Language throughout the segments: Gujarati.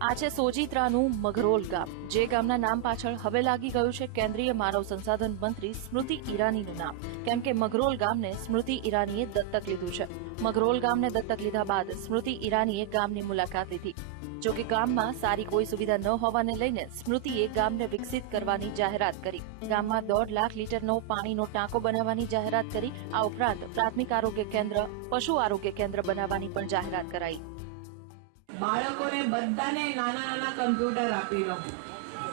આ છે સોજિત્રાનું મઘરોલ ગામ, જે ગામના નામ પાછળ હવે લાગી ગયું છે કેન્દ્રીય માનવ સંસાધન મંત્રી સ્મૃતિ ઈરાનીનું નામ, કેમ કે મઘરોલ ગામને સ્મૃતિ ઈરાનીએ દત્તક લીધું છે. મઘરોલ ગામને દત્તક લીધા બાદ સ્મૃતિ ઈરાનીએ ગામની મુલાકાત લીધી. જો કે ગામમાં સારી કોઈ સુવિધા ન હોવાને લઈને સ્મૃતિએ ગામને વિકસિત કરવાની જાહેરાત કરી. ગામમાં દોઢ લાખ લીટરનો પાણીનો ટાંકો બનાવવાની જાહેરાત કરી. આ ઉપરાંત પ્રાથમિક આરોગ્ય કેન્દ્ર, પશુ આરોગ્ય કેન્દ્ર બનાવવાની પણ જાહેરાત કરાઈ. બાળકોને બધાને નાના નાના કમ્પ્યુટર આપી દો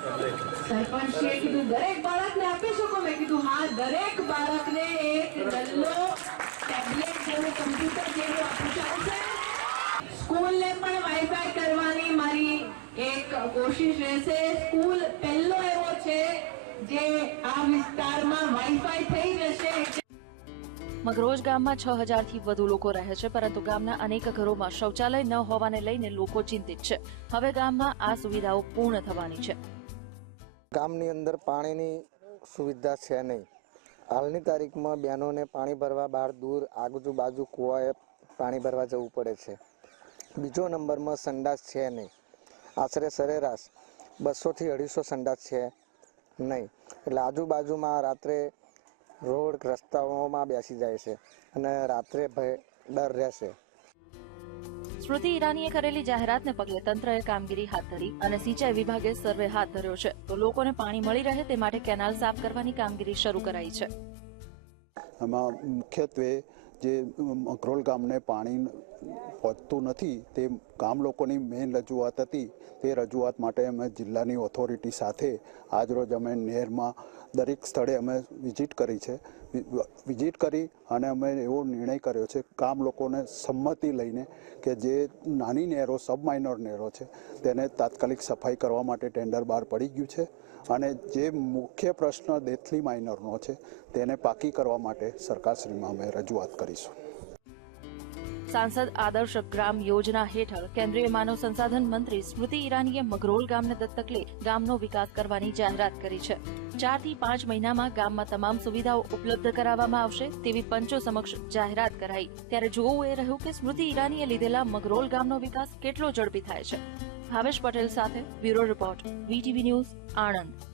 સરપંચશ્રીએ કીધું, દરેક બાળકને આપી શકો? મેં કીધું, હા, દરેક બાળકને એક નલ્લો ટેબ્લેટ જેવું કમ્પ્યુટર જેવું આપી ચાલશે. સ્કૂલને પણ વાઈફાઈ કરવાની મારી એક કોશિશ રહેશે. સ્કૂલ પહેલો એવો છે જે આ વિસ્તારમાં વાઈફાઈ થઈ જશે. મગરોજ ગામમાં છ હજારથી વધુ લોકો રહે છે, પરંતુ ગામના અનેક ઘરોમાં શૌચાલય ન હોવાને લઈને લોકો ચિંતિત છે. હવે ગામમાં આ સુવિધાઓ પૂર્ણ થવાની છે. ગામની અંદર પાણીની સુવિધા છે નહીં. હાલની તારીખમાં બહેનોને પાણી ભરવા બહાર દૂર આજુબાજુ કૂવાએ પાણી ભરવા જવું પડે છે. બીજો નંબરમાં સંડાસ છે નહીં. આશરે સરેરાશ બસોથી અઢીસો સંડાસ છે નહીં. એટલે આજુબાજુમાં રાત્રે રોડ રસ્તાઓમાં બેસી જાય છે અને રાત્રે ભય ડર રહેશે. સ્મૃતિ ઈરાનીએ કરેલી જાહેરાતને પગલે તંત્રએ કામગીરી હાથ ધરી અને સિંચાઈ વિભાગે સર્વે હાથ ધર્યો છે. તો લોકોને પાણી મળી રહે તે માટે કેનાલ સાફ કરવાની કામગીરી શરૂ કરાઈ છે. એમાં મુખ્યત્વે જે અકરોલ ગામને પાણી પહોંચતું નથી. તે ગામ લોકોની મેઇન રજૂઆત હતી. તે રજૂઆત માટે અમે જિલ્લાની ઓથોરિટી સાથે આજરોજ અમે નહેરમાં દરેક સ્થળે અમે વિઝિટ કરી છે. વિઝિટ કરી અને અમે એવો નિર્ણય કર્યો છે ગામ લોકોને સંમતિ લઈને કે જે નાની નહેરો સબ માઇનોર નહેરો છે, તેને તાત્કાલિક સફાઈ કરવા માટે ટેન્ડર બહાર પડી ગયું છે અને જે મુખ્ય પ્રશ્ન દેથલી માઇનરનો છે, તેને પાકી કરવા માટે સરકારશ્રીમાં અમે રજૂઆત કરીશું. સાંસદ આદર્શ ગ્રામ યોજના હેઠળ કેન્દ્રીય માનવ સંસાધન મંત્રી સ્મૃતિ ઈરાનીએ મગરોલ ગામને દત્તક લઈ ગામનો વિકાસ કરવાની જાહેરાત કરી છે. ચારથી પાંચ મહિનામાં ગામમાં તમામ સુવિધાઓ ઉપલબ્ધ કરાવવામાં આવશે તેવી પંચો સમક્ષ જાહેરાત કરાઈ. ત્યારે જોવું એ રહ્યું કે સ્મૃતિ ઈરાનીએ લીધેલા મગરોલ ગામનો વિકાસ કેટલો ઝડપી થાય છે. ભાવેશ પટેલ સાથે bureau report, VTV news, Anand.